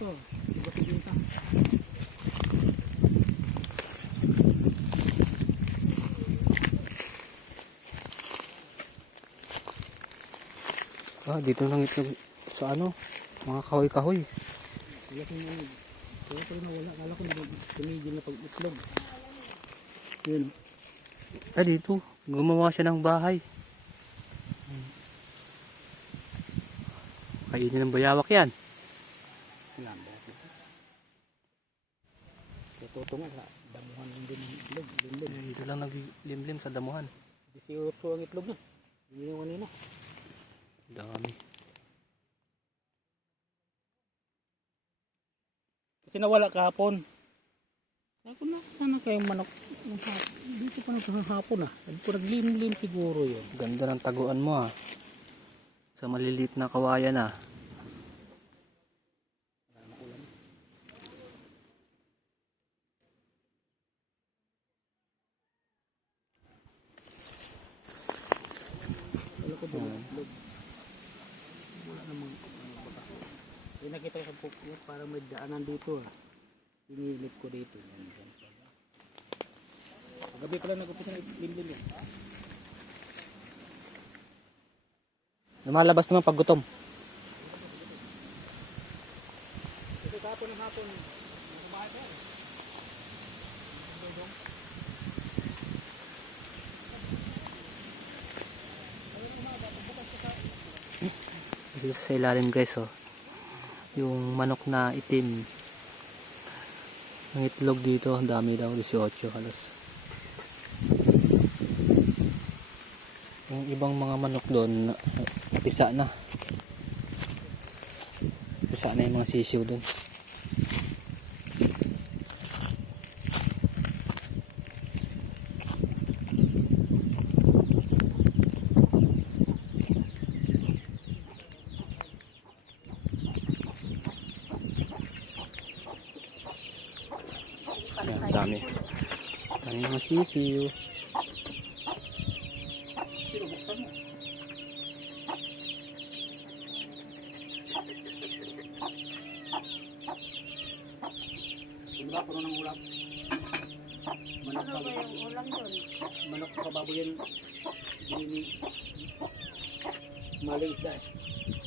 to. Iba pinta. Ah, dito lang ito sa ano, mga kahoy-kahoy. Kaya kung ano, kaya pala nawala. Kala ko tumigil na pag-itlog. Yun. Ah, dito. Gumawa siya ng bahay. Kainin ng bayawak yan. Yan. Kaya tutungan sa damuhan din din ng itlog. Limlim. Eh, Dito lang naglimlim sa damuhan. Hindi si Urso ang itlog na. Hindi yung kanina. Dami. Kasi nawala kahapon. Sabi ko na, sana kayong manok. Dito pa naghahapon ah. Ko naglimlim siguro yun. Ganda ng taguan mo ah. Sa maliliit na kawayan ah. Wala ko doon itlog. Wala namang ano baka. Eh nakita ko sa book niya parang may daanan dito ah. Pinilip ko dito. Yan, yan. Gabi pala nag-upisa ng limlim yan. Lumalabas naman pag gutom. Kasi kahapon ng hapon, nakabahay ka eh. Dito sa ilalim guys oh. Yung manok na itim. Ang itlog dito, ang dami daw, 18 halos. Yung ibang mga manok doon, na- napisa na. Napisa na yung mga sisiw doon. Dami. Dami mga mo. Ano ba? Puno ng ulam. Manok Ano pa. ba yung ulam doon? Manok pa baboy yan. Maliit na eh.